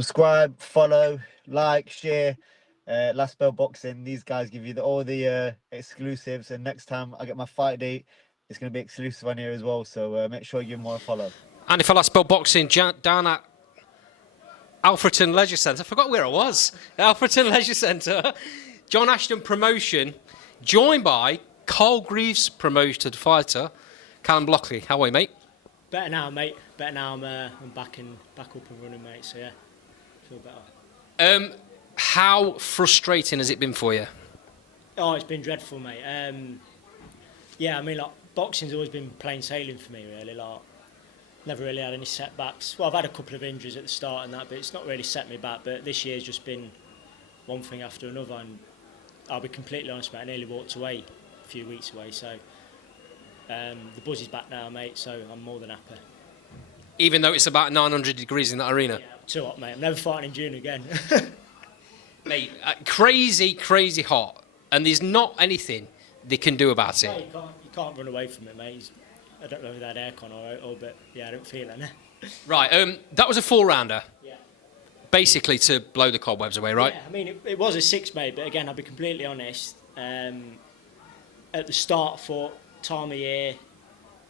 Subscribe, follow, like, share. Last Bell Boxing. These guys give you all the exclusives, and next time I get my fight date, it's going to be exclusive on here as well. So make sure you give them all a follow. And if I Last Bell Boxing down at Alfreton Leisure Centre, I forgot where I was. Alfreton Leisure Centre, John Ashton promotion, joined by Carl Greaves promoted fighter, Callum Blockley. How are you, mate? Better now, mate. Better now. I'm back up and running, mate. So yeah, feel better. How frustrating has it been for you? Oh, it's been dreadful, mate. Yeah, I mean, like boxing's always been plain sailing for me, really. Like, never really had any setbacks. Well, I've had a couple of injuries at the start and that, but it's not really set me back. But this year's just been one thing after another, and I'll be completely honest, mate. I nearly walked away a few weeks away. So the buzz is back now, mate. So I'm more than happy. Even though it's about 900 degrees in that arena? Yeah, too hot, mate. I'm never fighting in June again. Mate, crazy, crazy hot. And there's not anything they can do about it. No, you can't run away from it, mate. I don't know if they had aircon or but yeah, I don't feel it. Right, that was a 4-rounder. Yeah. Basically to blow the cobwebs away, right? Yeah, I mean, it was a 6, mate, but again, I'll be completely honest. At the start, for time of year,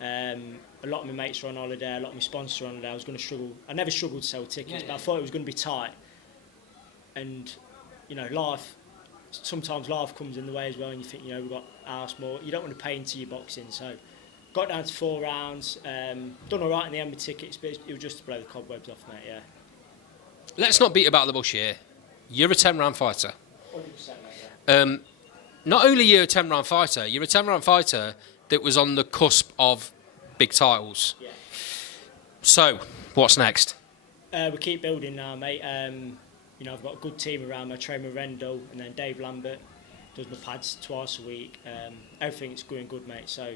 a lot of my mates were on holiday, a lot of my sponsors were on holiday. I was going to struggle. I never struggled to sell tickets, but I thought it was going to be tight. And, you know, sometimes life comes in the way as well, and you think, you know, we've got house more. You don't want to pay into your boxing, so got down to 4 rounds. Done all right in the end with tickets, but it was just to blow the cobwebs off, mate, yeah. Let's not beat about the bush here. You're a 10-round fighter. 100%, mate, yeah. Not only you're a 10-round fighter, you're a 10-round fighter that was on the cusp of big titles. Yeah. So, what's next? We keep building now, mate. You know, I've got a good team around me. I train with Rendell, and then Dave Lambert does my pads twice a week. Everything's going good, mate. So,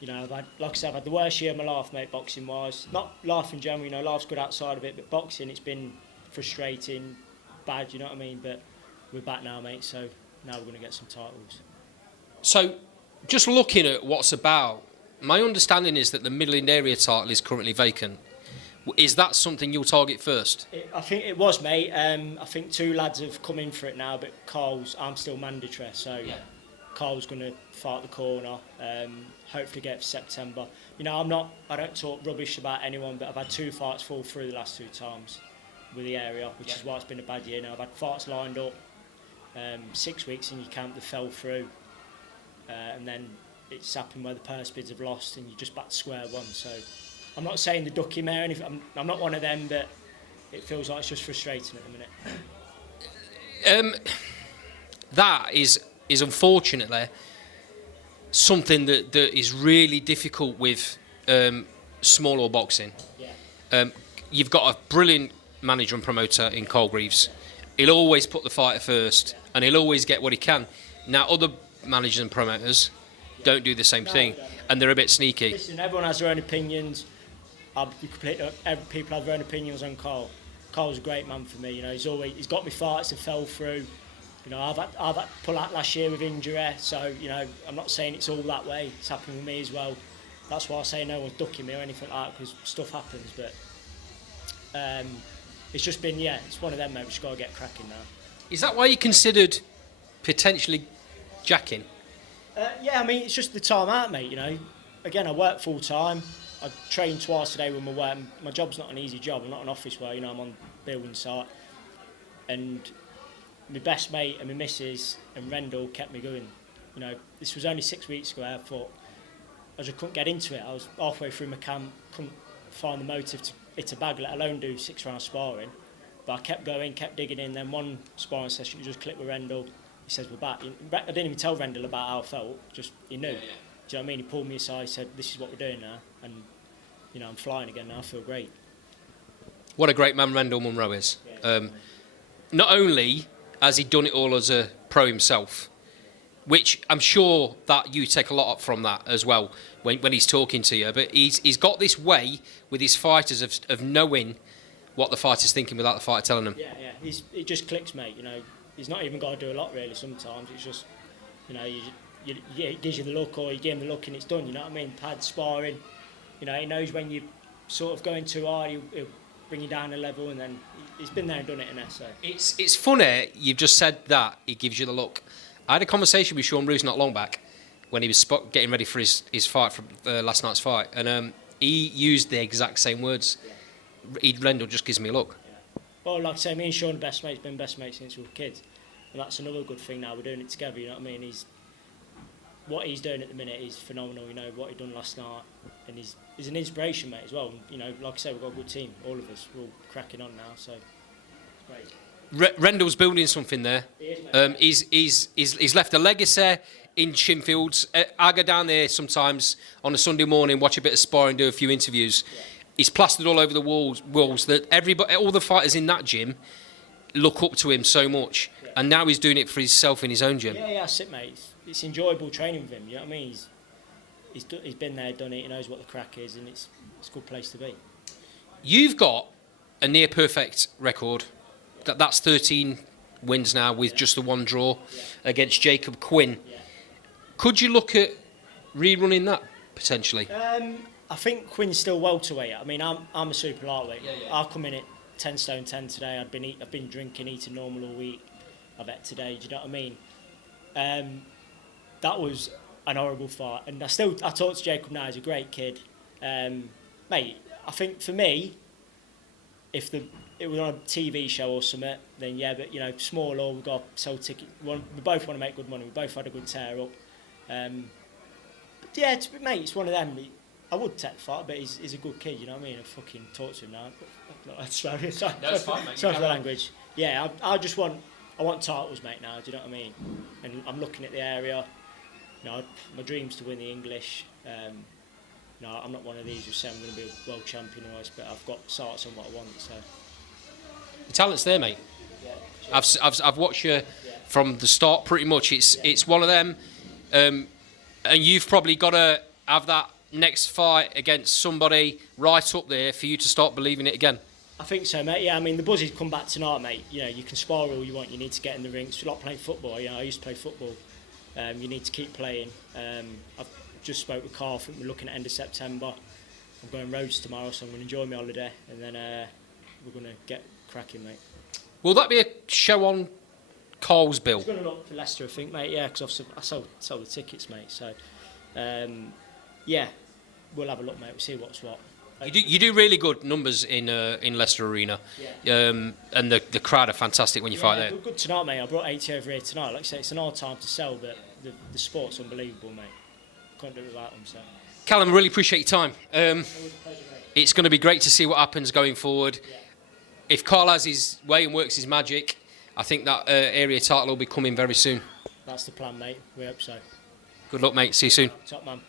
you know, like I said, I've had the worst year of my life, mate, boxing-wise. Not life in general, you know, life's good outside of it, but boxing, it's been frustrating, bad, you know what I mean? But we're back now, mate, so now we're going to get some titles. So, just looking at what's about, my understanding is that the Midland area title is currently vacant. Is that something you'll target first? I think it was, mate. I think 2 lads have come in for it now, but I'm still mandatory, so yeah. Carl's going to fight the corner, hopefully get it for September. You know, I don't talk rubbish about anyone, but I've had 2 fights fall through the last 2 times with the area, which is why it's been a bad year now. I've had fights lined up, 6 weeks in your camp that fell through, and then it's happened where the purse bids have lost and you're just back to square one. So I'm not saying the ducky mare, anything. I'm not one of them, but it feels like it's just frustrating at the minute. That is unfortunately something that is really difficult with smaller boxing. Yeah. You've got a brilliant manager and promoter in Carl Greaves. He'll always put the fighter first, and he'll always get what he can. Now, other managers and promoters don't do the same thing, and they're a bit sneaky. Listen, everyone has their own opinions. People have their own opinions on Carl. Carl's a great man for me. You know, he's got me fights that fell through. You know, I've had to pull out last year with injury, so you know, I'm not saying it's all that way. It's happened with me as well. That's why I say no one's ducking me or anything like that, because stuff happens. But it's just been, it's one of them, mate. We just got to get cracking now. Is that why you considered potentially jacking? Yeah, I mean, it's just the time out, mate, you know. Again, I work full time. I train twice a day with my work. My job's not an easy job. I'm not an office worker, you know, I'm on building site. And my best mate and my missus and Rendell kept me going. You know, this was only 6 weeks ago. I thought I just couldn't get into it. I was halfway through my camp, couldn't find the motive to hit a bag, let alone do 6 rounds sparring. But I kept going, kept digging in. Then one sparring session, you just clicked with Rendell. He says, we're back. I didn't even tell Rendell about how I felt, just he knew. Yeah. Do you know what I mean? He pulled me aside, said, this is what we're doing now. And, you know, I'm flying again now, I feel great. What a great man Rendell Munro is. Yeah, not only has he done it all as a pro himself, which I'm sure that you take a lot up from that as well when he's talking to you, but he's got this way with his fighters of knowing what the fighter's thinking without the fighter telling them. Yeah. It just clicks, mate, you know. He's not even got to do a lot, really, sometimes. It's just, you know, it gives you the look, or you give him the look and it's done, you know what I mean? Pad, sparring, you know, he knows when you're sort of going too hard, he'll bring you down a level, and then he's been there and done it, innit? So It's funny, you've just said that, he gives you the look. I had a conversation with Sean Bruce not long back when he was getting ready for his fight, from last night's fight, and he used the exact same words. Rendell just gives me a look. Yeah. Well, like I say, me and Sean are best mates, been best mates since we were kids. And that's another good thing now, we're doing it together, you know what I mean? What he's doing at the minute is phenomenal, you know, what he done last night. And he's an inspiration, mate, as well. And, you know, like I say, we've got a good team, all of us. We're all cracking on now, so it's great. Rendell's building something there. He is, mate. He's left a legacy in Shinfields. I go down there sometimes on a Sunday morning, watch a bit of sparring, do a few interviews. Yeah. He's plastered all over the walls that everybody, all the fighters in that gym look up to him so much. Yeah. And now he's doing it for himself in his own gym. Yeah, that's it, mate. It's enjoyable training with him, you know what I mean? He's been there, done it, he knows what the crack is, and it's a good place to be. You've got a near-perfect record. That's 13 wins now with just the one draw against Jacob Quinn. Yeah. Could you look at rerunning that, potentially? I think Quinn's still welterweight. I mean, I'm a super lightweight. Yeah. I'll come in at 10 stone 10 today. I've been drinking, eating normal all week. I've ate today. Do you know what I mean? That was an horrible fight, and I talk to Jacob now. He's a great kid, mate. I think for me, if it was on a TV show or something, then yeah. But you know, smaller, we've got to sell tickets. We both want to make good money. We both had a good tear up. But yeah, mate, it's one of them. I would take the fight, but he's a good kid, you know what I mean? I fucking talk to him now. Sorry for the language. Yeah, I want titles, mate, now, do you know what I mean? And I'm looking at the area. You know, my dream's to win the English. No, I'm not one of these who say I'm going to be a world champion or else, but I've got sights on what I want, so. The talent's there, mate. Yeah, I've watched you from the start pretty much. It's one of them, and you've probably got to have that next fight against somebody right up there for you to start believing it again. I think so, mate. Yeah, I mean, the buzz has come back tonight, mate. You know, you can spar all you want. You need to get in the ring. It's like playing football. You know, I used to play football. You need to keep playing. I've just spoke with Carl. I think we're looking at end of September. I'm going roads tomorrow, so I'm going to enjoy my holiday, and then we're going to get cracking, mate. Will that be a show on Carl's bill? It's going to look for Leicester, I think, mate. Yeah, because I sold the tickets, mate. So, yeah, we'll have a look, mate. We'll see what's what. You do really good numbers in Leicester Arena, and the crowd are fantastic when you fight there. Good tonight, mate. I brought 80 over here tonight. Like I say, it's an hard time to sell, but the sport's unbelievable, mate. Can't do it without them. So, Callum, I really appreciate your time. It was a pleasure, mate. It's going to be great to see what happens going forward. Yeah. If Carl has his way and works his magic, I think that area title will be coming very soon. That's the plan, mate. We hope so. Good luck, mate. See you soon. Top man.